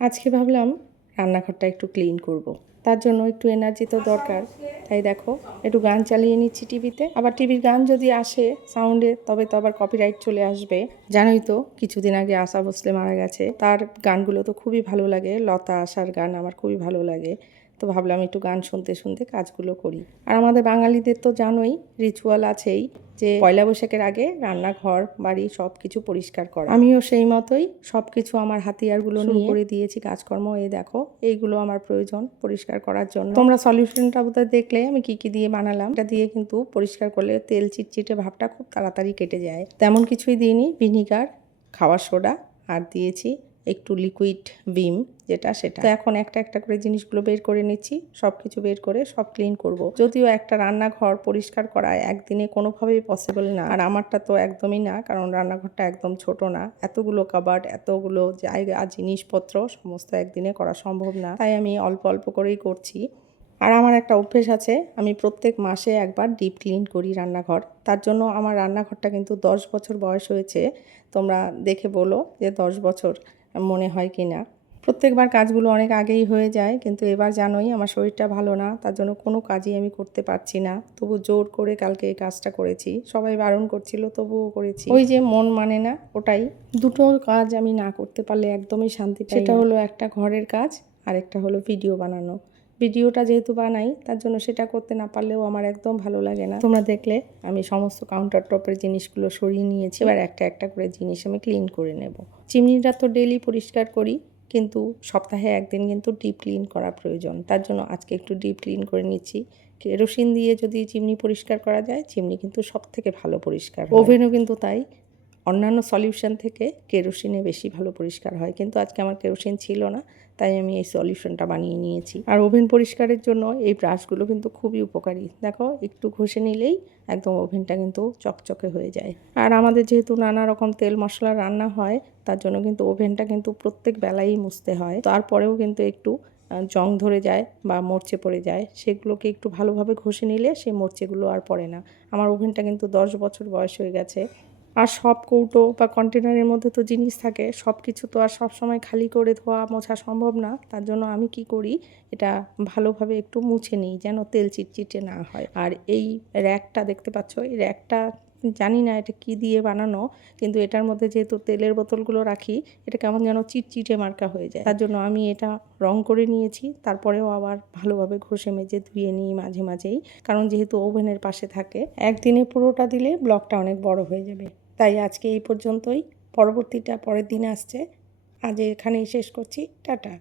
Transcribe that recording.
আজকে ভাবলাম রান্নাঘরটা একটু ক্লিন করব। তার জন্য একটু এনার্জি তো দরকার। তাই দেখো একটু গান চালিয়ে নিচ্ছি টিভিতে। আবার টিভির গান যদি আসে সাউন্ডে তবে তো আবার কপিরাইট চলে আসবে। জানোই তো কিছুদিন আগে আশা ভোসলে মারা গেছে। তার গানগুলো তো খুবই ভালো লাগে। লতা আশার গান আমার খুবই ভালো লাগে। তো ভাবলাম একটু গান শুনতে শুনতে কাজগুলো করি। আর আমাদের বাঙালিদের তো জানোই রিচুয়াল আছেই যে পয়লা বৈশাখের আগে রান্নাঘর বাড়ি সব কিছু পরিষ্কার করা। আমিও সেই মতোই সব কিছু আমার হাতিয়ারগুলো নিয়ে করে দিয়েছি কাজকর্ম। এই দেখো এইগুলো আমার প্রয়োজন পরিষ্কার করার জন্য। তোমরা সলিউশনটা বোধহয় দেখলে আমি কি কি দিয়ে বানালাম। এটা দিয়ে কিন্তু পরিষ্কার করলে তেল চিটচিটে ভাবটা খুব তাড়াতাড়ি কেটে যায়। তেমন কিছুই দিইনি, ভিনিগার, খাওয়ার সোডা আর দিয়েছি একটু লিকুইড ভিম সেটা। তো এখন একটা একটা করে জিনিসগুলো বের করে নিচ্ছি। সব কিছু বের করে সব ক্লিন করব। যদিও একটা রান্নাঘর পরিষ্কার করা একদিনে কোনোভাবেই পসিবল না। আর আমারটা তো একদমই না, কারণ রান্নাঘরটা একদম ছোট না। এতগুলো কাবার্ড, এতগুলো জায়গা জিনিসপত্র সমস্ত একদিনে করা সম্ভব না। তাই আমি অল্প অল্প করেই করছি। আর আমার একটা অভ্যেস আছে, আমি প্রত্যেক মাসে একবার ডিপ ক্লিন করি রান্নাঘর। তার জন্য আমার রান্নাঘরটা কিন্তু 10 বছর বয়স হয়েছে। তোমরা দেখে বলো যে 10 বছর মনে হয় কি না। প্রত্যেকবার কাজগুলো অনেক আগেই হয়ে যায়, কিন্তু এবার জানোই আমার শরীরটা ভালো না, তার জন্য কোনো কাজই আমি করতে পারছি না। তবু জোর করে কালকে এই কাজটা করেছি। সবাই বারণ করছিল তবুও করেছি। ওই যে মন মানে না, ওটাই। দুটো কাজ আমি না করতে পারলে একদমই শান্তি পাই না। সেটা হলো একটা ঘরের কাজ আর একটা হলো ভিডিও বানানো। ভিডিওটা যেহেতু বানাই তার জন্য সেটা করতে না পারলেও আমার একদম ভালো লাগে না। তোমরা দেখলে আমি সমস্ত কাউন্টার টপের জিনিসগুলো সরিয়ে নিয়েছি। এবার একটা একটা করে জিনিস আমি ক্লিন করে নেব। চিমনিটা তো ডেইলি পরিষ্কার করি, কিন্তু সপ্তাহে একদিন কিন্তু ডিপ ক্লিন করা প্রয়োজন। তার জন্য আজকে একটু ডিপ ক্লিন করে নিচ্ছি। কেরোসিন দিয়ে যদি চিমনি পরিষ্কার করা যায়, চিমনি কিন্তু সব থেকে ভালো পরিষ্কার হয়। ওভেনও কিন্তু তাই। অন্যান্য সলিউশন থেকে কেরোসিনে বেশি ভালো পরিষ্কার হয়, কিন্তু আজকে আমার কেরোসিন ছিল না, তাই আমি এই সলিউশনটা বানিয়ে নিয়েছি। আর ওভেন পরিষ্কারের জন্য এই ব্রাশগুলো কিন্তু খুবই উপকারী। দেখো একটু ঘষে নিলেই একদম ওভেনটা কিন্তু চকচকে হয়ে যায়। আর আমাদের যেহেতু নানা রকম তেল মশলা রান্না হয়, তার জন্য কিন্তু ওভেনটা কিন্তু প্রত্যেক বেলাই মুছতে হয়। তারপরেও কিন্তু একটু জং ধরে যায় বা মরচে পড়ে যায়, সেগুলোকে একটু ভালোভাবে ঘষে নিলে সেই মরচেগুলো আর পড়ে না। আমার ওভেনটা কিন্তু 10 বছর বয়স হয়ে গেছে। আর সব কৌটো বা কন্টেনারের মধ্যে তো জিনিস থাকে, সব কিছু তো আর সব সময় খালি করে ধোয়া মোছা সম্ভব না। তার জন্য আমি কি করি, এটা ভালোভাবে একটু মুছে নিই যেন তেল চিটচিটে না হয়। আর এই র্যাকটা দেখতে পাচ্ছ, এই র্যাকটা জানি না এটা কি দিয়ে বানানো, কিন্তু এটার মধ্যে যেহেতু তেলের বোতলগুলো রাখি, এটা কেমন যেন চিটচিটে মার্কা হয়ে যায়। তার জন্য আমি এটা রং করে নিয়েছি। তারপরেও আবার ভালোভাবে ঘষে মেজে ধুয়ে নিই মাঝে মাঝেই, কারণ যেহেতু ওভেনের পাশে থাকে। একদিনে পুরোটা দিলে ব্লকটা অনেক বড় হয়ে যাবে। তাই আজকে এই পর্যন্তই। পরবর্তীটা পরের দিন আসছে। আজ এখানেই শেষ করছি। টাটা।